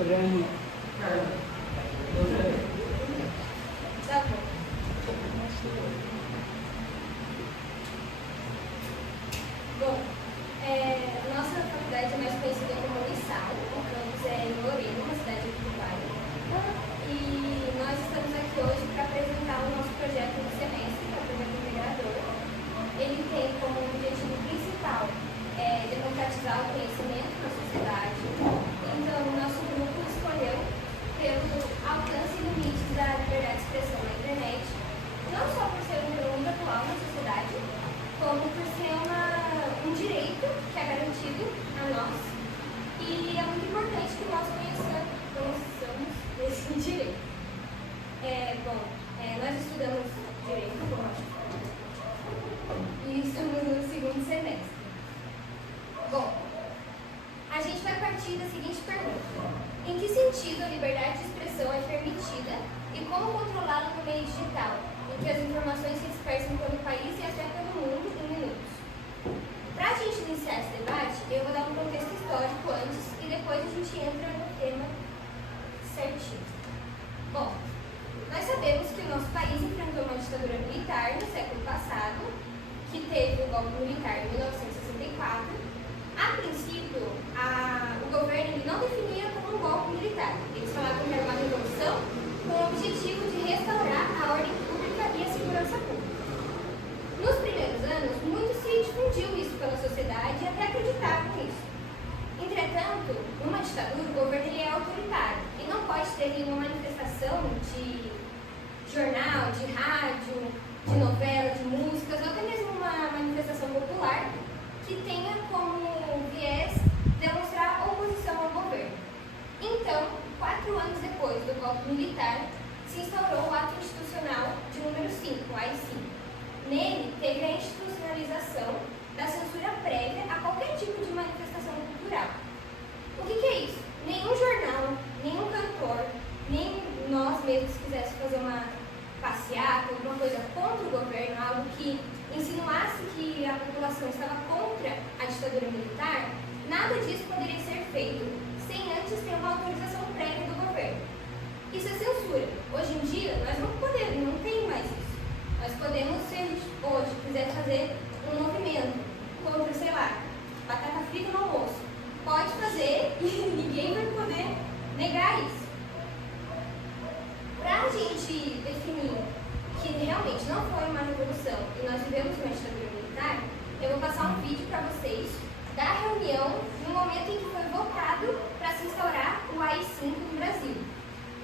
Grande. Tá bom. Bom, nossa faculdade é mais conhecida como Unisal. O campus é em Lorena, uma cidade aqui do Vale. E nós estamos aqui hoje para apresentar o nosso projeto do semestre, que é o projeto integrador. Ele tem como objetivo principal democratizar o conhecimento na sociedade. Então, o nosso grupo escolheu pelo alcance e limites da liberdade de expressão na internet, não só por ser um mundo atual na sociedade, como por ser um direito que é garantido a nós. E é muito importante que nós conheçamos esse direito. Nós estudamos direito, como acho que falei, e estamos no segundo semestre. Bom, a gente vai partir da seguinte pergunta: em que sentido a liberdade de expressão é permitida e como controlá-la no meio digital, em que as informações se dispersam pelo país e até pelo mundo em minutos? Para a gente iniciar esse debate, eu vou dar um contexto histórico antes e depois a gente entra no tema certinho. Bom, nós sabemos que o nosso país enfrentou uma ditadura militar no século passado, que teve o golpe militar em 1964. A princípio, o governo não definia como um golpe militar. Eles falavam que era uma revolução com o objetivo de restaurar a ordem pública e a segurança pública. Nos primeiros anos, muito se difundiu isso pela sociedade e até acreditavam nisso. Entretanto, numa ditadura, o governo ele é autoritário e não pode ter nenhuma manifestação de jornal, de rádio, de novela, de músicas, ou até mesmo uma manifestação popular que tenha como viés demonstrar oposição ao governo. Então, 4 anos depois do golpe militar, se instaurou o Ato Institucional de número 5, o AI-5. Nele, teve a institucionalização da censura prévia a qualquer tipo de manifestação cultural. O que é isso? Nenhum jornal, nenhum cantor, nem nós mesmos quisesse fazer uma passeata, alguma coisa contra o governo, algo que insinuasse que a população estava contra a ditadura militar, nada disso poderia ser feito sem antes ter uma autorização prévia do governo. Isso é censura. Hoje em dia, nós não podemos, não tem mais isso. Nós podemos, se a gente hoje quiser fazer um movimento contra, sei lá, batata frita no almoço, pode fazer e ninguém vai poder negar isso. Para a gente definir que realmente não foi uma revolução e nós vivemos uma ditadura militar, eu vou passar um vídeo para vocês da reunião no momento em que foi votado para se instaurar o AI-5 no Brasil.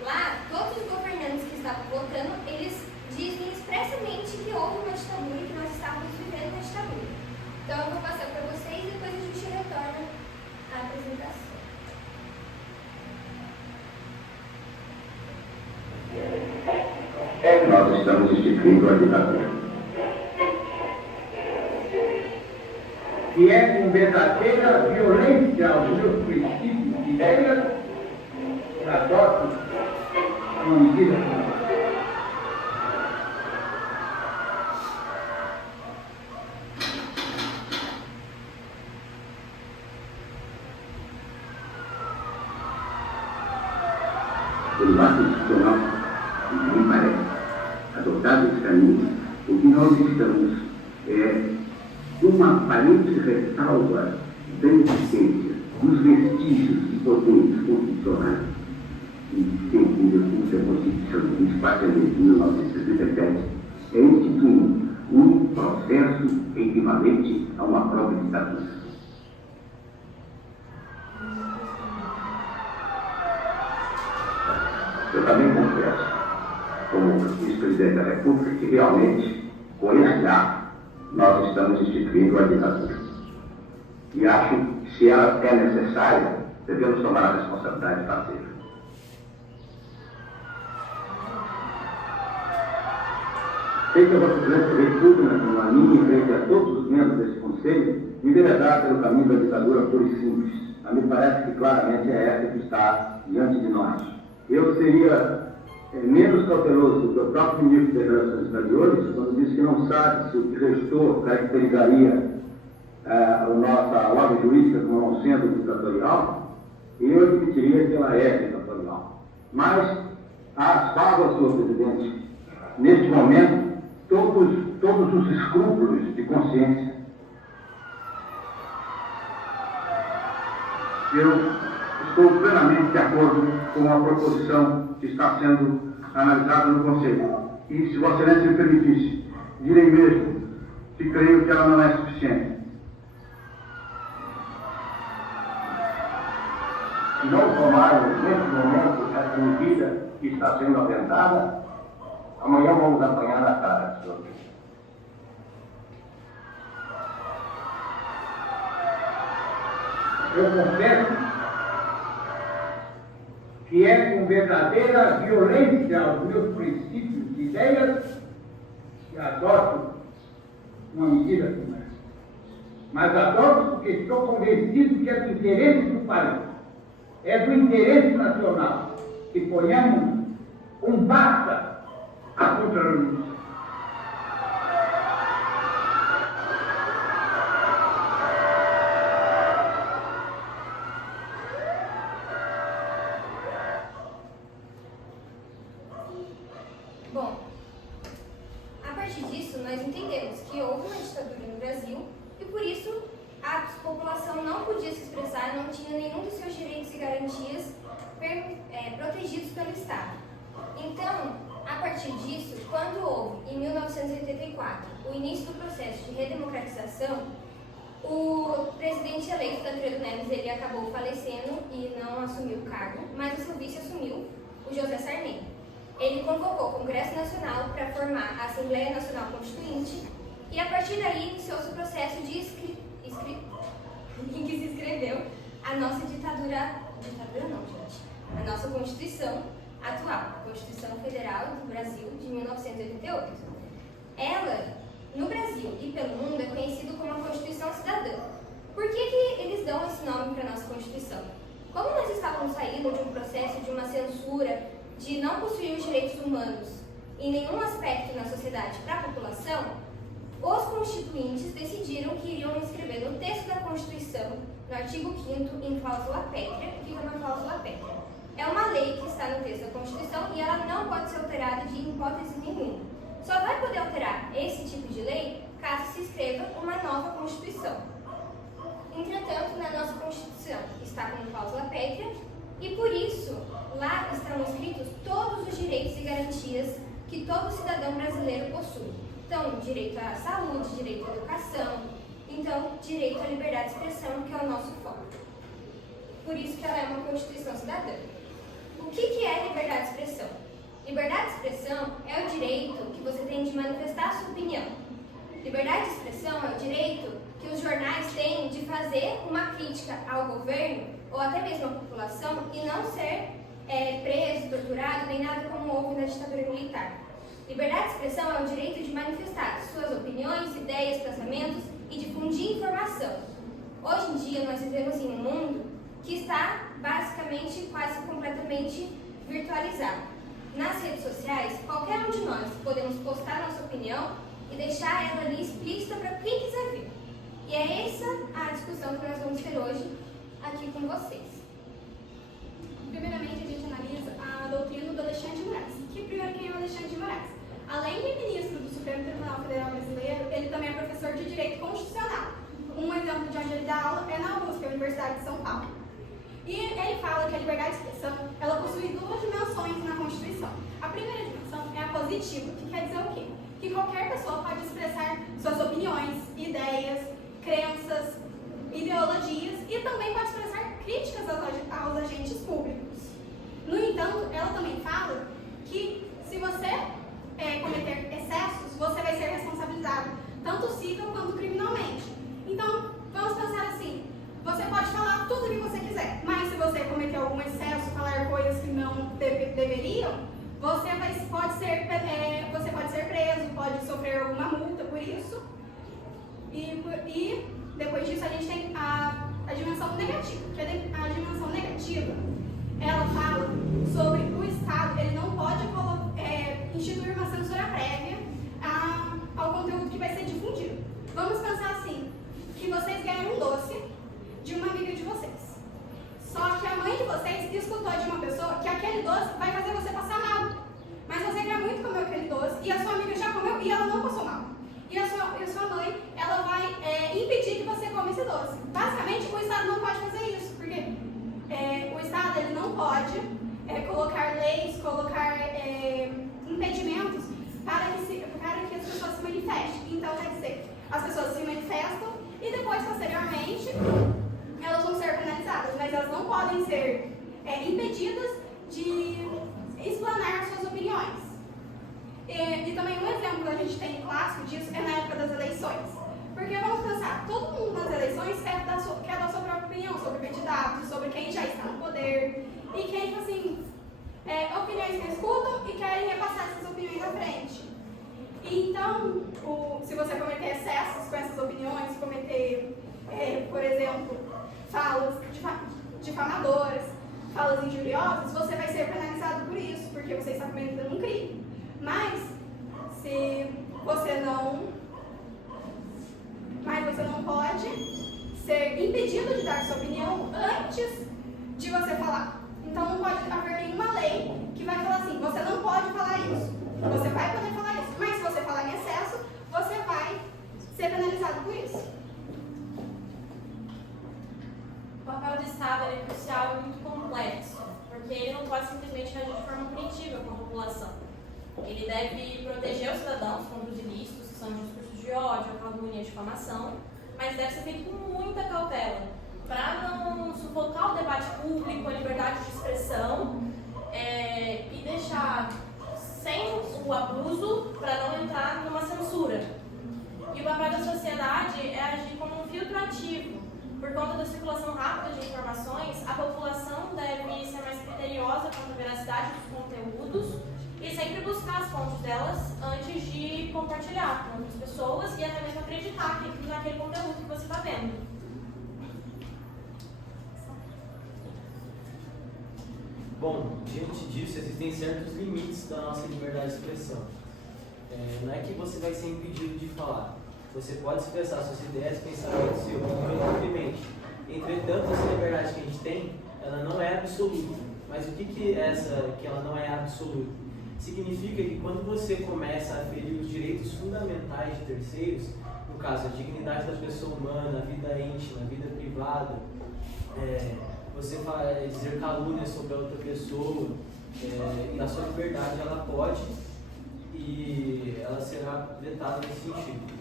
Lá, todos os governantes que estavam votando, eles dizem expressamente que houve uma ditadura e que nós estávamos vivendo uma ditadura. Então eu vou passar para vocês e depois a gente retorna à apresentação. Nós estamos instituindo a ditadura, que é com verdadeira violência aos meus princípios e ideias, adoto uma medida como pelo ato institucional, me parece, adotado esse caminho, o que nós estamos é uma aparente ressalva da existência dos vestígios de potências constitucionais que sempre recurso à Constituição do espaçamento de 1967, é instituindo um processo equivalente a uma própria ditadura. Eu também confesso, como vice-presidente da República, que realmente, com esse ato, nós estamos instituindo a ditadura. E acho que, se ela é necessária, devemos tomar a responsabilidade de fazê-la. Sei que eu vou receber tudo na minha em frente a todos os membros desse Conselho, enveredar pelo caminho da ditadura pura e simples. A mim parece que claramente é essa que está diante de nós. Eu seria menos cauteloso do que o próprio ministro das Relações Exteriores, quando disse que não sabe se o que restou caracterizaria a nossa ordem jurídica como não sendo ditatorial, eu admitiria que ela é ditatorial. Mas, as favas, senhor presidente, neste momento, todos os escrúpulos de consciência. Eu estou plenamente de acordo com a proposição que está sendo analisada no Conselho. E, se Vossa Excelência me permitisse, direi mesmo que creio que ela não é suficiente. Se não tomarmos, neste momento, essa medida que está sendo aventada, amanhã vamos apanhar na cara, senhor. Eu confesso que é com verdadeira violência aos meus princípios e ideias que adoto uma medida como essa. Mas adoto porque estou convencido que é do interesse do país, é do interesse nacional que ponhamos um basta à contra-revolução. Bom, a partir disso, nós entendemos que houve uma ditadura no Brasil e, por isso, a população não podia se expressar, não tinha nenhum dos seus direitos e garantias protegidos pelo Estado. Então, a partir disso, quando houve, em 1984, o início do processo de redemocratização, o presidente eleito Tancredo Neves, ele acabou falecendo e não assumiu o cargo, mas o seu vice assumiu, o José Sarney. Ele convocou o Congresso Nacional para formar a Assembleia Nacional Constituinte e, a partir daí, iniciou-se o processo em que se escreveu a nossa a nossa Constituição atual, a Constituição Federal do Brasil de 1988. Ela, no Brasil e pelo mundo, é conhecida como a Constituição Cidadã. Por que eles dão esse nome para a nossa Constituição? Como nós estávamos saindo de um processo de uma censura, de não possuir os direitos humanos em nenhum aspecto na sociedade para a população, os constituintes decidiram que iriam inscrever no texto da Constituição, no artigo 5º, em cláusula pétrea. O que é uma cláusula pétrea? É uma lei que está no texto da Constituição e ela não pode ser alterada de hipótese nenhuma. Só vai poder alterar esse tipo de lei caso se escreva uma nova Constituição. Entretanto, na nossa Constituição está como cláusula pétrea e, por isso, lá estão escritos todos os direitos e garantias que todo cidadão brasileiro possui. Então, direito à saúde, direito à educação, então, direito à liberdade de expressão, que é o nosso foco. Por isso que ela é uma Constituição cidadã. O que é liberdade de expressão? Liberdade de expressão é o direito que você tem de manifestar a sua opinião. Liberdade de expressão é o direito que os jornais têm de fazer uma crítica ao governo ou até mesmo à população e não ser preso, torturado, nem nada como houve na ditadura militar. Liberdade de expressão é o direito de manifestar suas opiniões, ideias, pensamentos e difundir informação. Hoje em dia, nós vivemos em um mundo que está basicamente quase completamente virtualizado. Nas redes sociais, qualquer um de nós podemos postar nossa opinião e deixar ela ali explícita para quem quiser ver. E é essa a discussão que nós vamos ter hoje aqui com vocês. Primeiramente, a gente analisa a doutrina do Alexandre de Moraes. Quem é o Alexandre de Moraes? Além de ministro do Supremo Tribunal Federal Brasileiro, ele também é professor de Direito Constitucional. Um exemplo de onde ele dá aula é na USP, a Universidade de São Paulo. E ele fala que a liberdade de expressão, ela possui duas dimensões na Constituição. A primeira dimensão é a positiva, que quer dizer o quê? Que qualquer pessoa pode expressar suas opiniões, ideias, crenças, ideologias e também pode expressar críticas aos agentes públicos. No entanto, ela também fala que se você cometer excessos, você vai ser responsabilizado, tanto civil quanto criminalmente. Então, vamos pensar assim, você pode falar tudo o que você quiser, mas se você cometer algum excesso, falar coisas que não deveriam, você pode ser preso, pode sofrer alguma multa por isso. E depois disso a gente tem a dimensão negativa, que a dimensão negativa ela fala sobre o Estado, ele não pode instituir uma censura prévia ao conteúdo que vai ser difundido. Vamos pensar assim, que vocês ganharam um doce de uma amiga de vocês. Só que a mãe de vocês escutou de uma pessoa que aquele doce vai fazer você passar mal. Mas você quer muito comer aquele doce e a sua amiga já comeu e ela não passou mal. E a sua mãe, ela vai impedir que você coma esse doce. Basicamente, o Estado não pode fazer isso, porque o Estado ele não pode colocar leis, colocar impedimentos para que as pessoas se manifestem. Então, quer dizer, as pessoas se manifestam e depois, posteriormente, elas vão ser penalizadas, mas elas não podem ser impedidas de explanar suas opiniões. E também um exemplo que a gente tem clássico disso é na época das eleições. Porque vamos pensar, todo mundo nas eleições quer dar sua própria opinião sobre candidatos, sobre quem já está no poder, e quem, assim, opiniões que escutam e querem repassar essas opiniões à frente. Então, se você cometer excessos com essas opiniões, cometer, por exemplo, falas difamadoras, falas injuriosas, você vai ser penalizado por isso, porque você está cometendo um crime. Mas, se você não pode ser impedido de dar sua opinião antes de você falar. Então, não pode haver nenhuma lei que vai falar assim, você não pode falar isso. Você vai poder falar isso, mas se você falar em excesso, você vai ser penalizado por isso. O papel do Estado é crucial e muito complexo, porque ele não pode simplesmente agir de forma punitiva com a população. Ele deve proteger os cidadãos contra os ilícitos, que são discursos de ódio, a calúnia e a difamação, mas deve ser feito com muita cautela, para não sufocar o debate público, a liberdade de expressão, e deixar sem o abuso para não entrar numa censura. E o papel da sociedade é agir como um filtro ativo. Por conta da circulação rápida de informações, a população deve ser mais criteriosa quanto à veracidade dos conteúdos e sempre buscar as fontes delas antes de compartilhar com outras pessoas e até mesmo acreditar naquele conteúdo que você está vendo. Bom, diante disso, existem certos limites da nossa liberdade de expressão. Não é que você vai ser impedido de falar. Você pode expressar suas ideias, pensamentos e opiniões livremente. Entretanto, essa liberdade que a gente tem, ela não é absoluta. Mas o que é essa que ela não é absoluta? Significa que quando você começa a ferir os direitos fundamentais de terceiros, no caso, a dignidade da pessoa humana, a vida íntima, a vida privada, você dizer calúnia sobre a outra pessoa, e a sua liberdade ela pode e ela será vetada nesse sentido.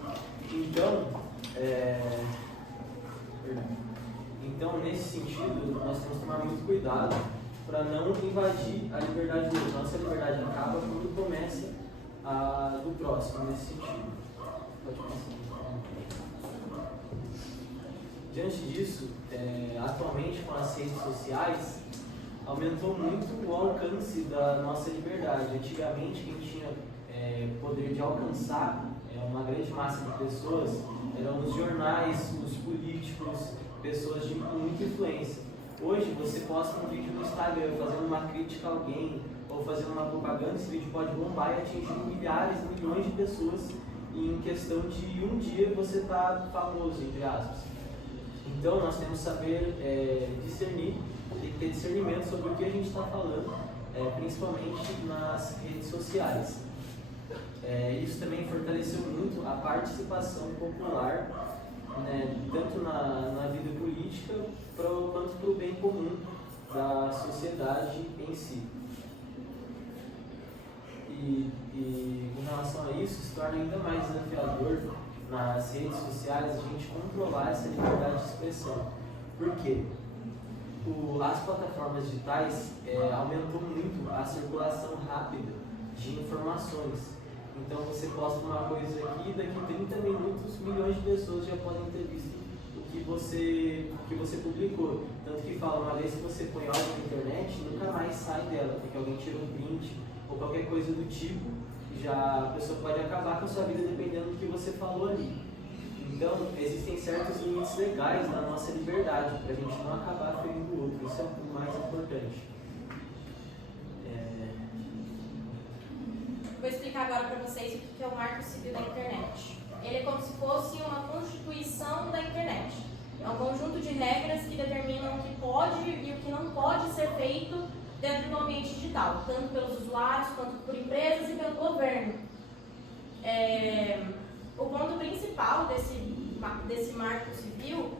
Então, nesse sentido, nós temos que tomar muito cuidado para não invadir a liberdade do outro. Nossa liberdade acaba quando começa a do próximo, nesse sentido. Pode passar. Diante disso, atualmente com as redes sociais, aumentou muito o alcance da nossa liberdade. Antigamente, quem tinha poder de alcançar uma grande massa de pessoas eram os jornais, os políticos, pessoas de muita influência. Hoje, você posta um vídeo no Instagram fazendo uma crítica a alguém ou fazendo uma propaganda, esse vídeo pode bombar e atingir milhares, milhões de pessoas em questão de um dia você está famoso, entre aspas. Então, nós temos que saber discernir, tem que ter discernimento sobre o que a gente está falando, principalmente nas redes sociais. Isso também fortaleceu muito a participação popular, né, tanto na vida política quanto para o bem comum da sociedade em si. E em relação a isso, se torna ainda mais desafiador nas redes sociais a gente controlar essa liberdade de expressão. Por quê? As plataformas digitais aumentou muito a circulação rápida de informações. Então você posta uma coisa aqui, daqui 30 minutos milhões de pessoas já podem ter visto o que você publicou. Tanto que fala, uma vez que você põe algo na internet, nunca mais sai dela, porque alguém tirou um print ou qualquer coisa do tipo, já a pessoa pode acabar com a sua vida dependendo do que você falou ali. Então, existem certos limites legais na nossa liberdade, para a gente não acabar ferindo o outro, isso é o mais importante. explicar agora para vocês o que é o Marco Civil da Internet. Ele é como se fosse uma constituição da internet. É um conjunto de regras que determinam o que pode e o que não pode ser feito dentro do ambiente digital, tanto pelos usuários, quanto por empresas e pelo governo. O ponto principal desse Marco Civil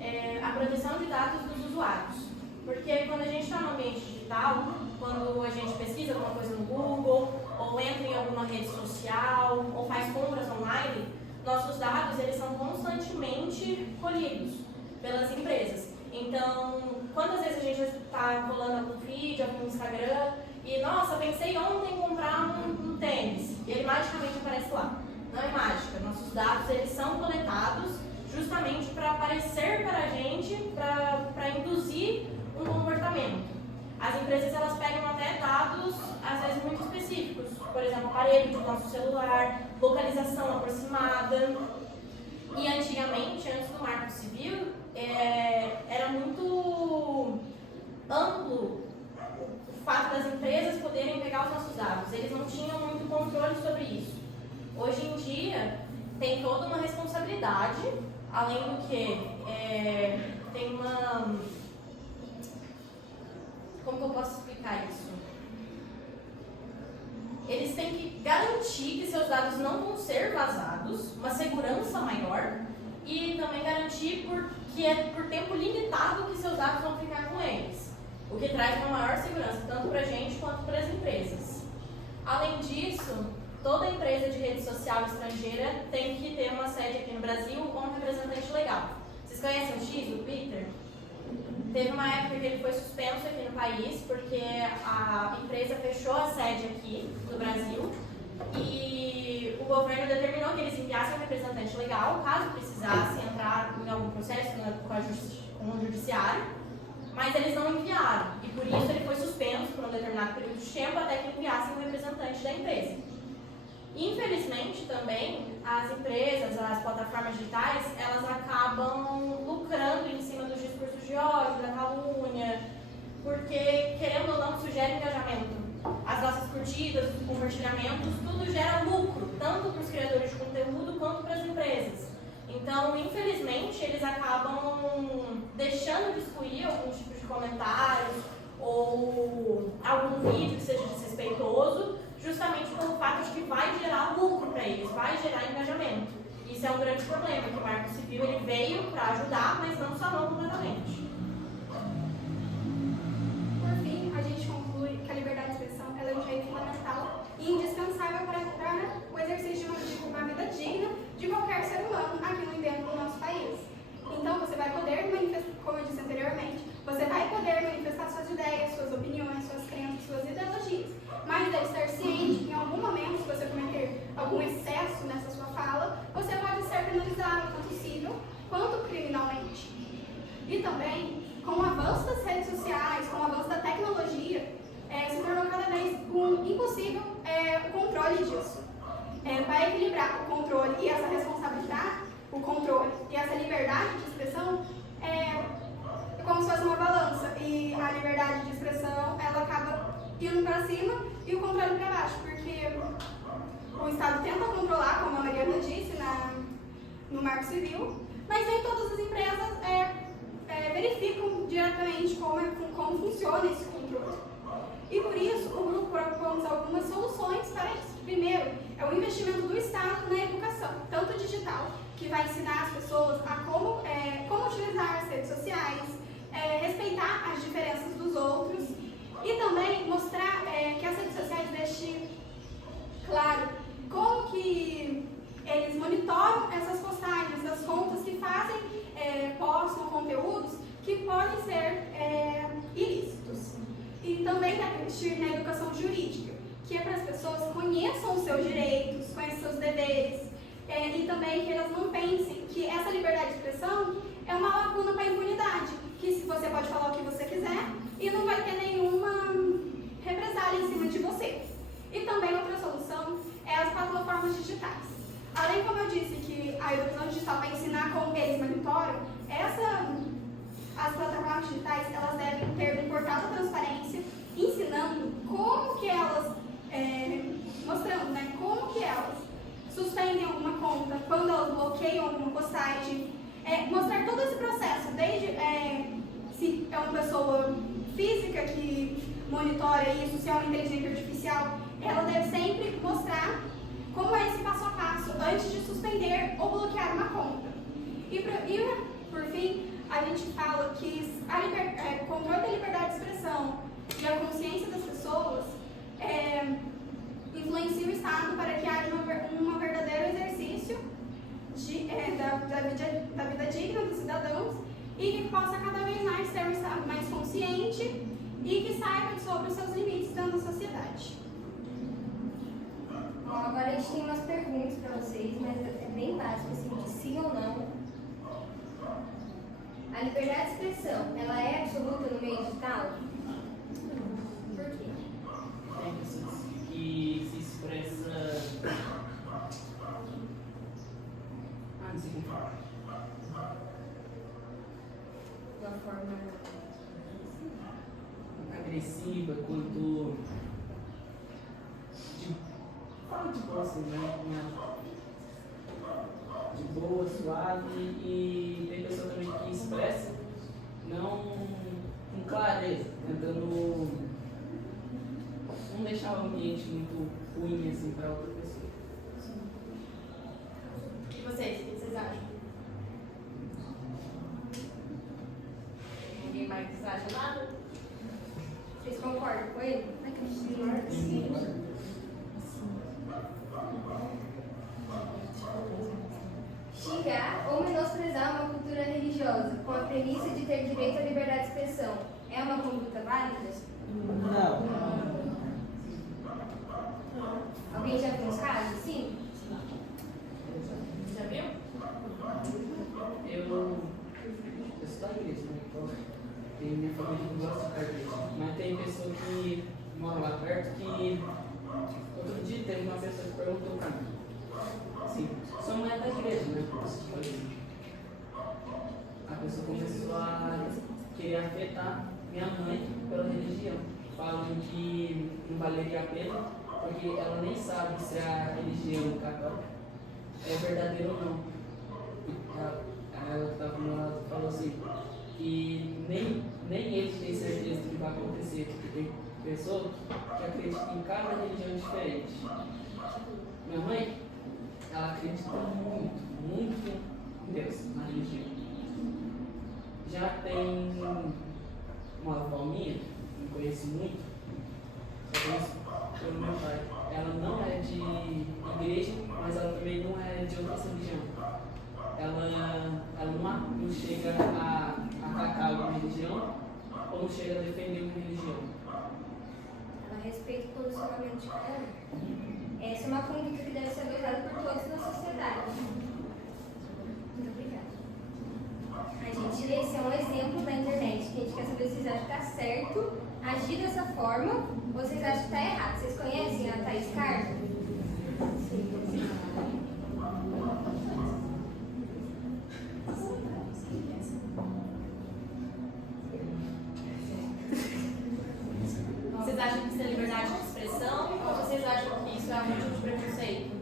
é a proteção de dados dos usuários. Porque quando a gente está no ambiente digital, quando a gente pesquisa alguma coisa no Google, ou entra em alguma rede social, ou faz compras online, nossos dados eles são constantemente colhidos pelas empresas. Então, quantas vezes a gente está rolando algum feed, algum Instagram, e nossa, pensei ontem em comprar um tênis, e ele magicamente aparece lá. Não é mágica, nossos dados eles são coletados justamente para aparecer para a gente, para induzir um comportamento. As empresas elas pegam até dados, às vezes muito específicos, por exemplo, aparelho do nosso celular, localização aproximada. E antigamente, antes do Marco Civil, era muito amplo o fato das empresas poderem pegar os nossos dados. Eles não tinham muito controle sobre isso. Hoje em dia, tem toda uma responsabilidade, além do que tem uma... Como que eu posso explicar isso? Eles têm que garantir que seus dados não vão ser vazados, uma segurança maior, e também garantir que é por tempo limitado que seus dados vão ficar com eles, o que traz uma maior segurança, tanto para a gente quanto para as empresas. Além disso, toda empresa de rede social estrangeira tem que ter uma sede aqui no Brasil com um representante legal. Vocês conhecem o X, o Twitter? Teve uma época que ele foi suspenso aqui no país, porque a empresa fechou a sede aqui no Brasil e o governo determinou que eles enviassem um representante legal, caso precisasse entrar em algum processo com o judiciário, mas eles não enviaram, e por isso ele foi suspenso por um determinado período de tempo até que enviassem um representante da empresa. Infelizmente também, as empresas, as plataformas digitais, elas acabam lucrando em cima dos discursos de ódio, da calúnia, porque, querendo ou não, sugere engajamento. As nossas curtidas, os compartilhamentos, tudo gera lucro, tanto para os criadores de conteúdo quanto para as empresas. Então, infelizmente, eles acabam deixando de excluir alguns tipos de comentários ou algum vídeo que seja desrespeitoso, justamente pelo fato de que vai gerar lucro para eles, vai gerar engajamento. Isso é um grande problema, que o Marco Civil ele veio para ajudar, mas não salvou completamente. Por fim, a gente conclui que a liberdade de expressão ela é um direito fundamental e indispensável para o exercício de uma vida digna de qualquer ser humano aqui dentro do nosso país. Então, você vai poder manifestar, como eu disse anteriormente, você vai poder manifestar suas ideias, suas opiniões, suas crenças, suas ideologias, mas deve estar ciente que em algum momento, se você cometer algum excesso nessa sua fala, você pode ser penalizado, tanto civil quanto criminalmente. E também, com o avanço das redes sociais, com o avanço da tecnologia, se tornou cada vez impossível o controle disso. Para equilibrar o controle e essa responsabilidade, o controle e essa liberdade de expressão, é como se fosse uma balança, e a liberdade de expressão ela acaba indo para cima e o controle para baixo, porque o Estado tenta controlar, como a Mariana disse no Marco Civil, mas nem todas as empresas verificam diretamente como funciona esse controle. E por isso, o grupo propôs algumas soluções para isso. Primeiro, é o investimento do Estado na educação, tanto digital, que vai ensinar as pessoas a como utilizar as redes sociais, respeitar as diferenças dos outros e também mostrar que as redes sociais deixem claro como que eles monitoram essas postagens das contas que postam conteúdos que podem ser ilícitos. E também investir na educação jurídica, que é para as pessoas conheçam os seus direitos, conheçam os seus deveres, e também que elas não pensem que essa liberdade de expressão é uma lacuna para a impunidade, que você pode falar o que você quiser e não vai ter nenhuma represália em cima de você. E também outra solução é as plataformas digitais. Além, como eu disse, que a educação digital vai ensinar como eles monitoram, as plataformas digitais elas devem ter um portal de transparência ensinando como que elas, mostrando, né, suspendem alguma conta, quando elas bloqueiam alguma postagem. Mostrar todo esse processo, desde se é uma pessoa física que monitora isso, se é uma inteligência artificial, ela deve sempre mostrar como é esse passo a passo antes de suspender ou bloquear uma conta. E por fim, a gente fala que o controle da liberdade de expressão e a consciência das pessoas influencia o Estado para que haja um verdadeiro exercício da vida digna dos cidadãos e que possa cada vez mais ser um Estado mais consciente e que saiba sobre os seus limites dentro da sociedade. Bom, agora a gente tem umas perguntas para vocês, mas é bem básico, assim, de sim ou não. A liberdade de expressão, ela é absoluta no meio digital? Por quê? Tem pessoas que se expressam. Não sei como falar. De uma forma Agressiva, quanto. Fala de boa assim, né? De boa, suave. E tem pessoa também que expressa não com clareza, tentando não deixar o ambiente muito ruim assim para outra pessoa. E vocês, o que vocês acham? Ninguém mais acha nada? Vocês concordam com ele? Sim. Xingar ou menosprezar uma cultura religiosa com a premissa de ter direito à liberdade de expressão é uma conduta válida? Não. Alguém já viu uns casos assim? Já viu? Eu sou da igreja, né? Então, tem minha família que gosta de igreja. Mas tem pessoa que mora lá perto que. Outro dia teve uma pessoa que perguntou pra mim. Assim, sua mãe é da igreja, né? A pessoa começou a querer afetar minha mãe pela religião, falando que não valeria a pena, porque ela nem sabe se a religião católica é verdadeira ou não. Ela estava falou assim, que nem eles têm certeza do que vai acontecer, porque tem pessoa que acredita em cada religião diferente. Minha mãe, ela acredita muito em Deus, na religião. Já tem uma avó minha, não conheço muito, só conheço pelo meu pai. Ela não é de igreja, mas ela também não é de outra religião. Ela não chega a atacar uma religião ou não chega a defender uma religião. Ela respeita o posicionamento de cada um. Essa é uma conduta que deve ser adotada por todos na sociedade. Muito obrigada. Esse é um exemplo da internet que a gente quer saber se vocês acham que está certo agir dessa forma ou vocês acham que está errado. Vocês conhecem a Thaís Carter? Vocês acham que isso é liberdade de expressão ou vocês acham que isso é um tipo de preconceito?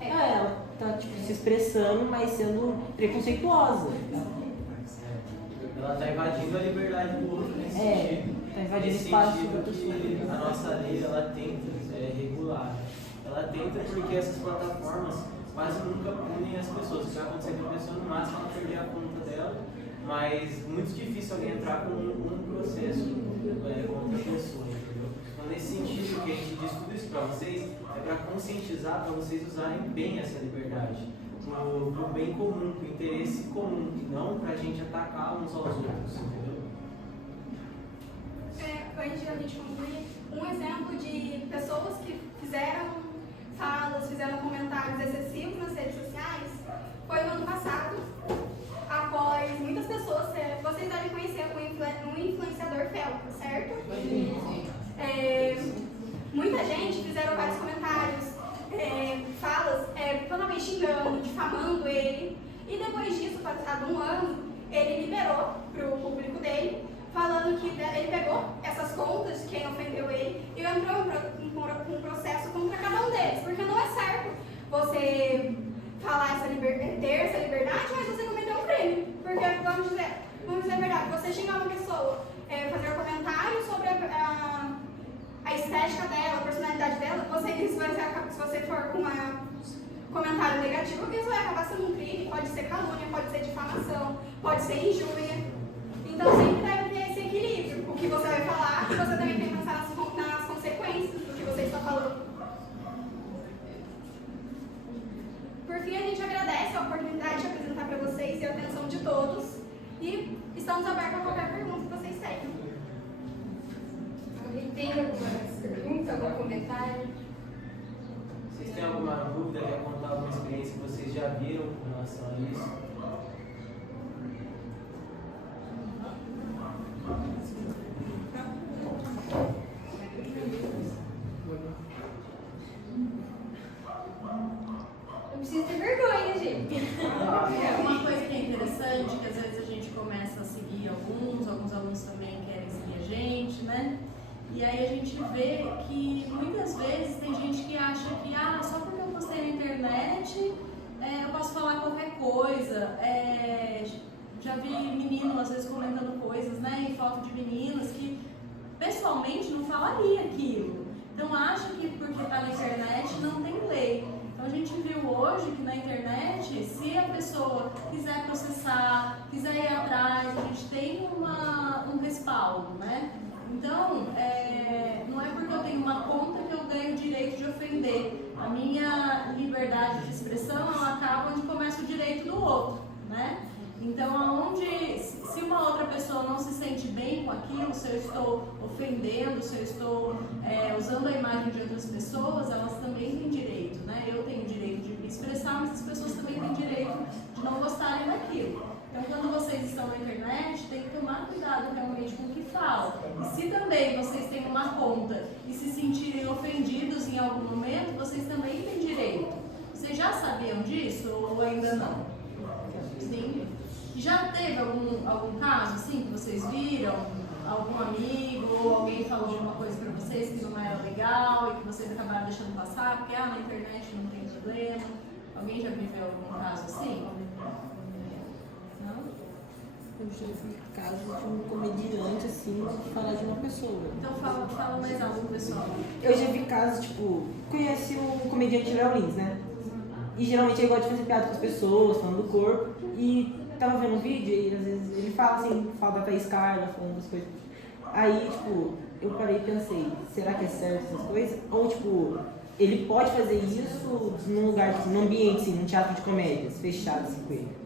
Ela tá se expressando, mas sendo preconceituosa. Ela está invadindo a liberdade do outro nesse sentido. Está invadindo Nesse espaço sentido da que pessoa. a nossa lei ela tenta regular. Ela tenta porque essas plataformas quase nunca punem as pessoas. Se vai acontecer com a pessoa, no máximo ela perder a conta dela, mas muito difícil alguém entrar com um processo contra a pessoa, entendeu? Então, nesse sentido que a gente diz tudo isso para vocês, é para conscientizar, para vocês usarem bem essa liberdade, pro bem comum, pro interesse comum, e não para a gente atacar uns aos outros, entendeu? Antes de a gente concluir, um exemplo de pessoas que fizeram falas, fizeram comentários excessivos nas redes sociais foi no ano passado, após muitas pessoas, vocês devem conhecer um influenciador Felpa, certo? Muita gente fizeram vários comentários, falas, totalmente xingando, difamando ele, e depois disso, passado um ano, ele liberou para o público dele, falando que ele pegou essas contas de quem ofendeu ele e entrou em com processo contra cada um deles, porque não é certo você falar ter essa liberdade, mas você cometeu um crime. Porque, vamos dizer a verdade, você xingar uma pessoa, fazer um comentário sobre a estética dela, a personalidade dela, se você for com um comentário negativo, isso vai acabar sendo um crime, pode ser calúnia, pode ser difamação, pode ser injúria. Então sempre deve ter esse equilíbrio. O que você vai falar, e você também tem que pensar nas consequências do que você está falando. Por fim, a gente agradece a oportunidade de apresentar para vocês e a atenção de todos. E estamos abertos a qualquer pergunta que vocês tenham. Alguém tem alguma pergunta, algum comentário? Vocês têm alguma dúvida, quer contar alguma experiência que vocês já viram com relação a isso? Não precisa ter vergonha, gente. Uma coisa que é interessante, que às vezes a gente começa a seguir alguns alunos também querem seguir a gente, né? E aí a gente vê que muitas vezes tem gente que acha que só porque eu postei na internet eu posso falar qualquer coisa. Já vi menino às vezes comentando coisas, né, em foto de meninas que pessoalmente não falaria aquilo. Então acha que porque está na internet não tem lei. Então a gente viu hoje que na internet, se a pessoa quiser processar, quiser ir atrás, a gente tem um respaldo, né? Então, não é porque eu tenho uma conta que eu ganho o direito de ofender. A minha liberdade de expressão, ela acaba onde começa o direito do outro, né? Então, se uma outra pessoa não se sente bem com aquilo, se eu estou ofendendo, se eu estou usando a imagem de outras pessoas, elas também têm direito, né? Eu tenho direito de me expressar, mas as pessoas também têm direito de não gostarem daquilo. Então, quando vocês estão na internet, tem que tomar cuidado realmente com o que falam. E se também vocês têm uma conta e se sentirem ofendidos em algum momento, vocês também têm direito. Vocês já sabiam disso ou ainda não? Sim? Já teve algum caso assim que vocês viram? Algum amigo ou alguém falou alguma coisa pra vocês que não era legal e que vocês acabaram deixando passar porque na internet não tem problema? Alguém já viveu algum caso assim? Não? Eu já vi caso de um comediante, assim, falar de uma pessoa. Então fala mais alto, pessoal. Eu já vi casos, tipo, conheci o comediante Léo Lins, né? E geralmente ele gosta de fazer piada com as pessoas, falando do corpo. E tava vendo um vídeo e às vezes ele fala assim, fala da Thaís Carla, falando das coisas. Aí, tipo, eu parei e pensei, será que é certo essas coisas? Ou, tipo, ele pode fazer isso num lugar, num ambiente, assim, num teatro de comédias, fechado assim com ele.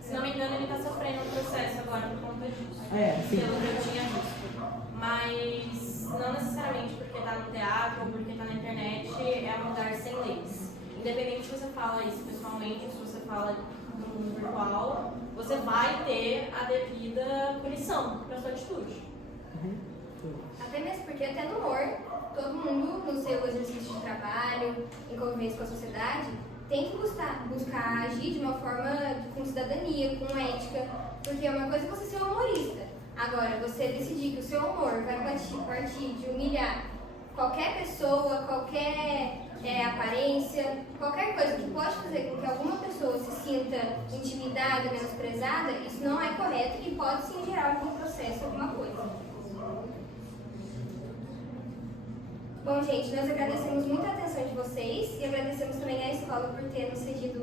Se não me engano, ele está sofrendo um processo agora por conta disso. Sim. Pelo que eu tinha visto. Mas não necessariamente porque está no teatro ou porque está na internet é um lugar sem leis. Independente se você fala isso pessoalmente ou se você fala no mundo virtual, você vai ter a devida punição para sua atitude. Até mesmo porque até no humor, todo mundo no seu exercício de trabalho, em convivência com a sociedade, tem que buscar agir de uma forma com cidadania, com ética, porque é uma coisa você ser um humorista. Agora, você decidir que o seu humor vai partir de humilhar qualquer pessoa, qualquer aparência, qualquer coisa que pode fazer com que alguma pessoa se sinta intimidada, menosprezada, isso não é correto e pode sim gerar algum processo, alguma coisa. Bom, gente, nós agradecemos muito a atenção de vocês e agradecemos também à escola por ter nos cedido